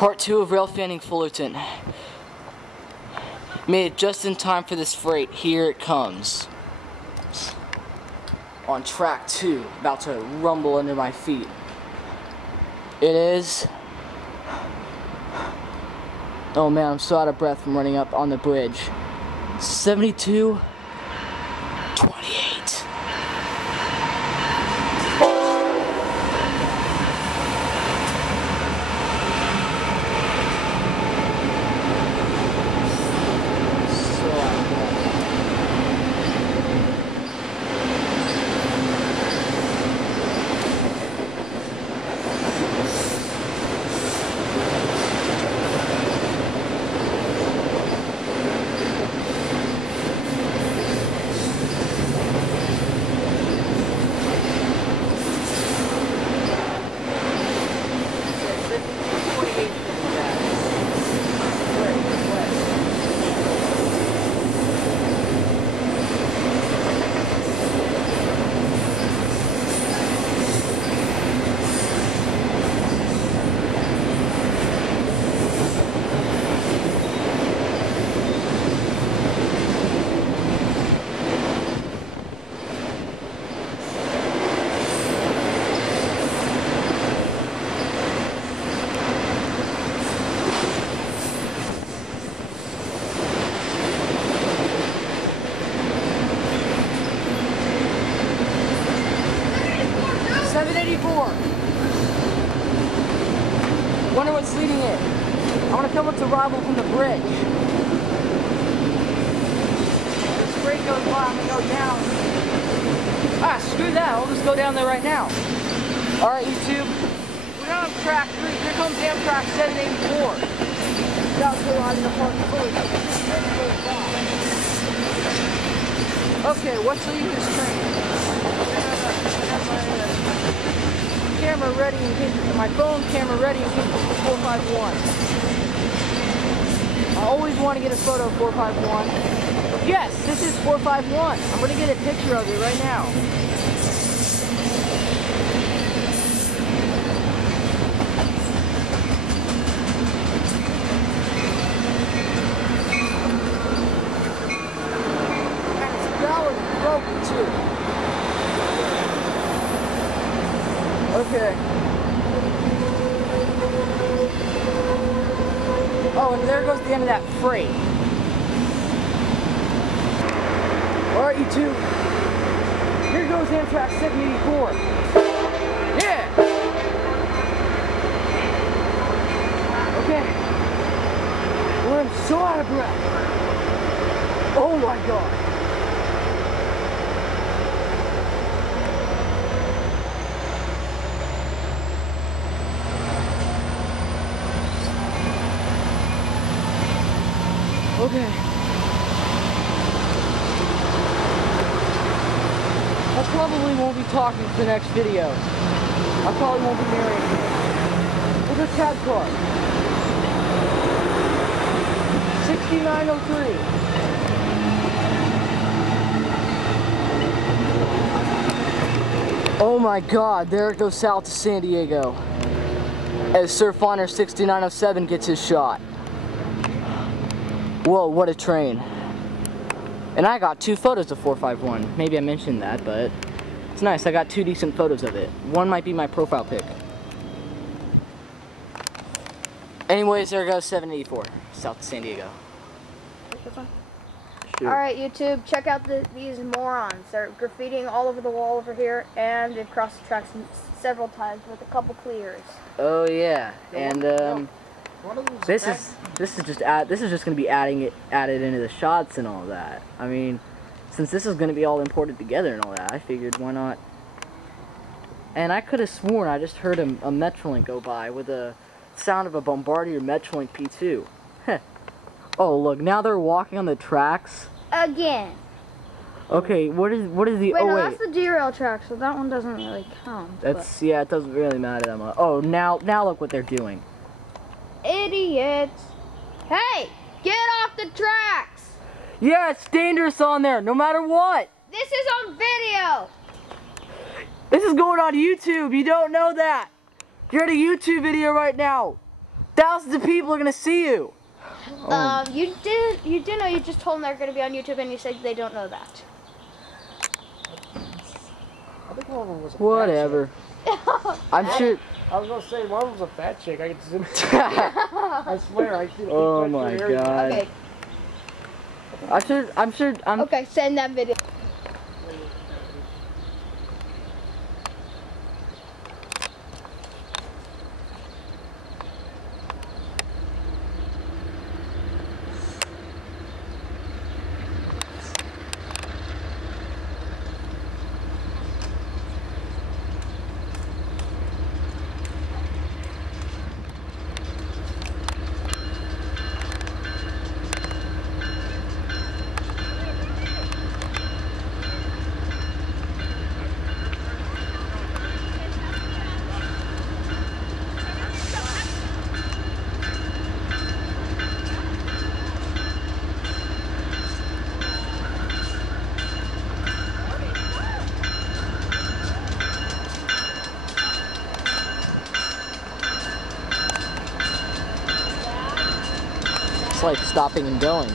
Part 2 of Railfanning Fullerton. Made it just in time for this freight. Here it comes. On track 2, about to rumble under my feet. It is... Oh man, I'm so out of breath from running up on the bridge. 72-28. Wonder what's leading it. I want to film what's arrival from the bridge. This freight goes by, I'm going to go down. Ah, screw that. I'll just go down there right now. Alright, YouTube. We're on track 3. Here comes Amtrak SW Without realizing the park fully. Okay, what's leading this train? Camera ready in case my phone camera ready in case it's 451. I always want to get a photo of 451. Yes, this is 451. I'm gonna get a picture of it right now. And its bell is broken too. Okay. Oh, and there goes the end of that freight. Alright, you two. Here goes Amtrak 74. Yeah! Okay. Well, I'm so out of breath. Oh my god. Okay. I probably won't be talking for the next video. I probably won't be narrating it. Look at cab car. 6903. Oh my god, there it goes south to San Diego. As Surfliner 6907 gets his shot. Whoa, what a train. And I got 2 photos of 451. Maybe I mentioned that, but it's nice. I got 2 decent photos of it. One might be my profile pic. Anyways, there goes 784, south to San Diego. Sure. Alright, YouTube, check out these morons. They're graffitiing all over the wall over here, and they've crossed the tracks several times with a couple clears. Oh yeah, and this is just going to be added into the shots and all that. I mean, since this is going to be all imported together and all that, I figured why not. And I could have sworn I just heard a Metrolink go by with the sound of a Bombardier Metrolink P2. Oh look, now they're walking on the tracks again. Okay, what is the? Wait, oh no, wait, that's the derail track, so that one doesn't really count. That's yeah, it doesn't really matter that much. Oh, now look what they're doing. Idiots! Hey, get off the tracks! Yeah, it's dangerous on there, no matter what. This is on video. This is going on YouTube. You don't know that. You're at a YouTube video right now. thousands of people are gonna see you. Oh. You did know. You just told them they're gonna be on YouTube, and you said they don't know that. I think one of them was a Whatever. I'm sure. I was gonna say one of them was a fat chick. I could zoom. I swear, I see. Oh my god. Okay. I'm sure. Okay, send that video. It's like stopping and going.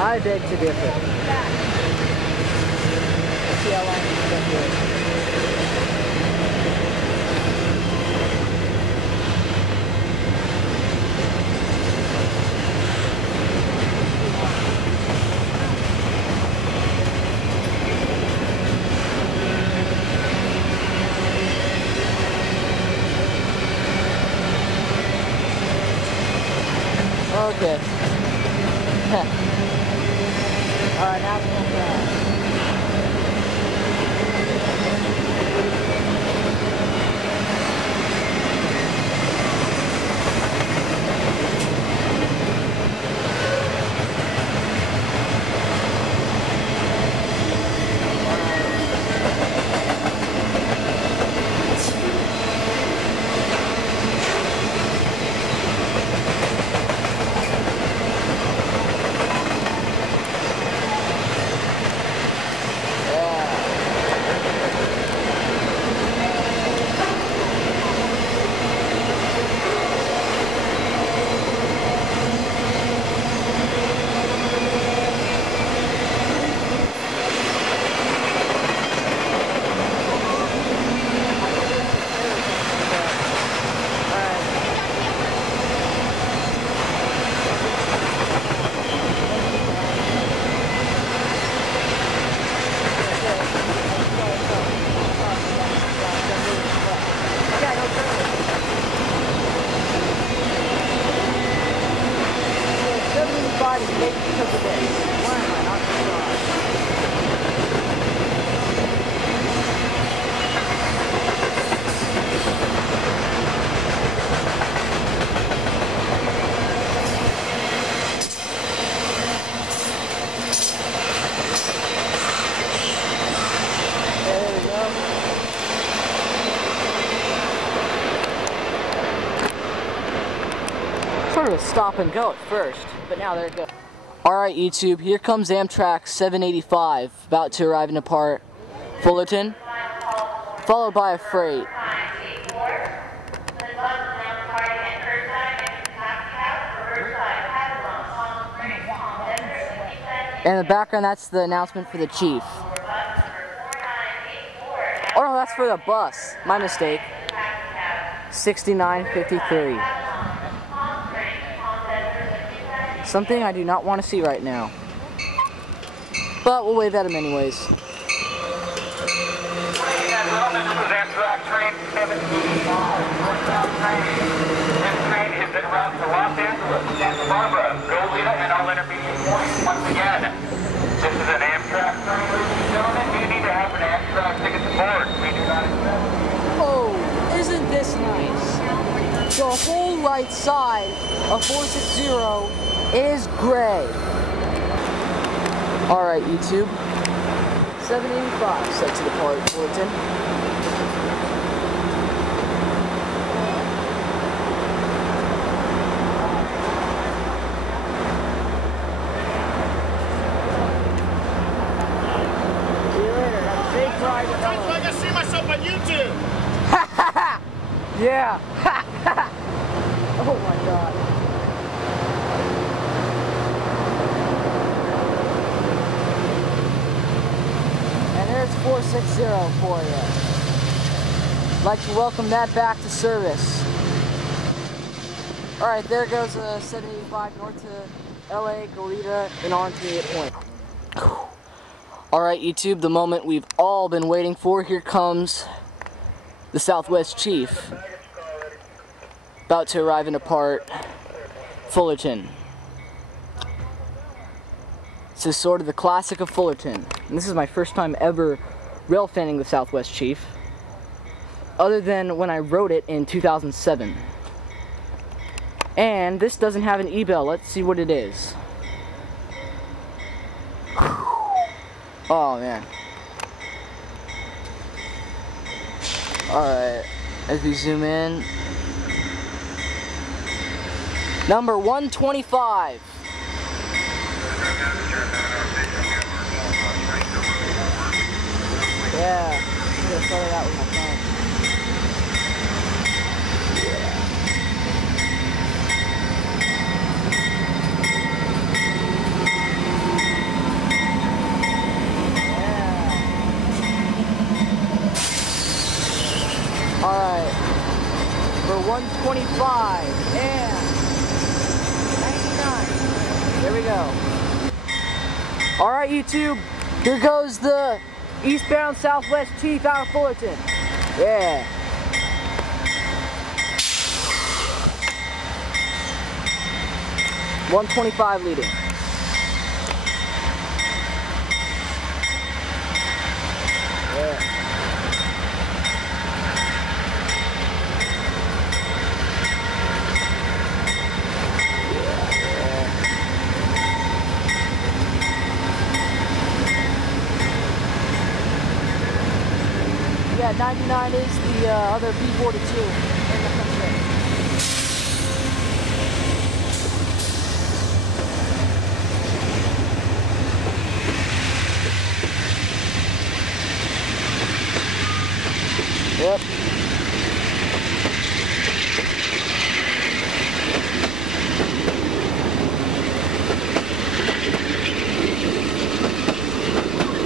I beg to differ. Let's see how long it's been here. Okay. Alright, now it's going down. thought it was stop and go at first, but now there it goes. Alright YouTube, here comes Amtrak 785, about to arrive in the part Fullerton, followed by a freight. And in the background, that's the announcement for the Chief. Oh no, that's for the bus. My mistake. 6953. Something I do not want to see right now. But we'll wave at him anyways. This is Amtrak train 785. This train is en route to Los Angeles, Santa Barbara, Goleta, and all intermediate points. Once again, this is an Amtrak train, ladies and gentlemen. You need to have an Amtrak ticket to board. We do not accept. Oh, isn't this nice? The whole right side of 460 is gray. Alright YouTube, 785 set to depart Fullerton. See you later, have a safe ride. I can see myself on YouTube. Yeah. Oh my god. And there's 460 for you. I'd like to welcome that back to service. Alright, there goes 785 north to LA, Goleta, and on to the point. Alright YouTube, the moment we've all been waiting for. Here comes the Southwest Chief, about to arrive in a part Fullerton. This is sort of the classic of Fullerton, and this is my first time ever railfanning the Southwest Chief, other than when I wrote it in 2007. And this doesn't have an e-bell. Let's see what it is. Oh man. Alright, as we zoom in. Number 125. Yeah, I'm gonna start it out with my phone. Alright, for 125 and 99. There we go. Alright YouTube, here goes the eastbound Southwest Chief out of Fullerton. Yeah. $125 leading. Yeah. Yeah, 99 is the other B42 in the country. Yep.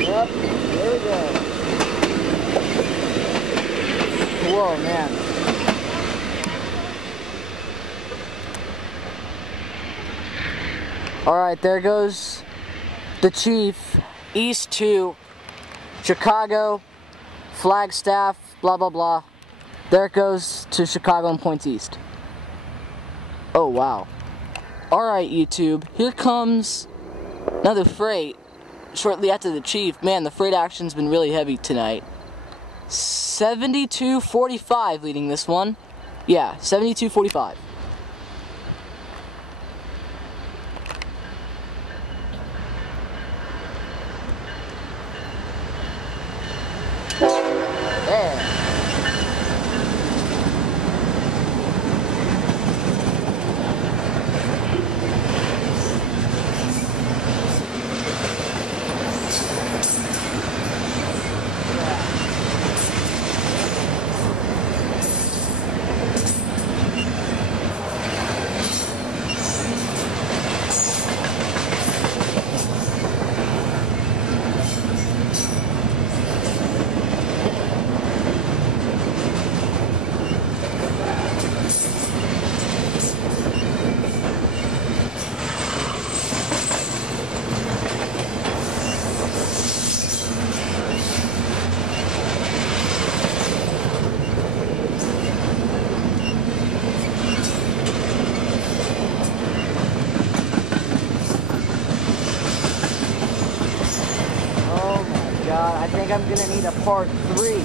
Yep, there we go. Whoa, man. Alright, there goes the Chief, east to Chicago, Flagstaff, blah blah blah. There it goes to Chicago and points east. Oh wow. Alright YouTube, here comes another freight shortly after the Chief. Man, the freight action's been really heavy tonight. 7245 leading this one. Yeah, 7245. There. god, I think I'm gonna need a part 3.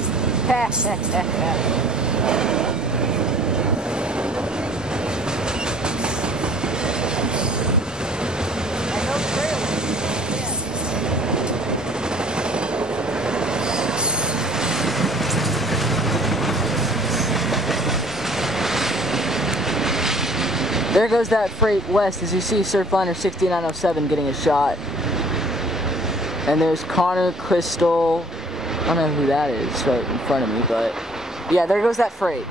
There goes that freight west as you see Surfliner 6907 getting a shot. And there's Connor Crystal. I don't know who that is right in front of me, but yeah, there goes that freight.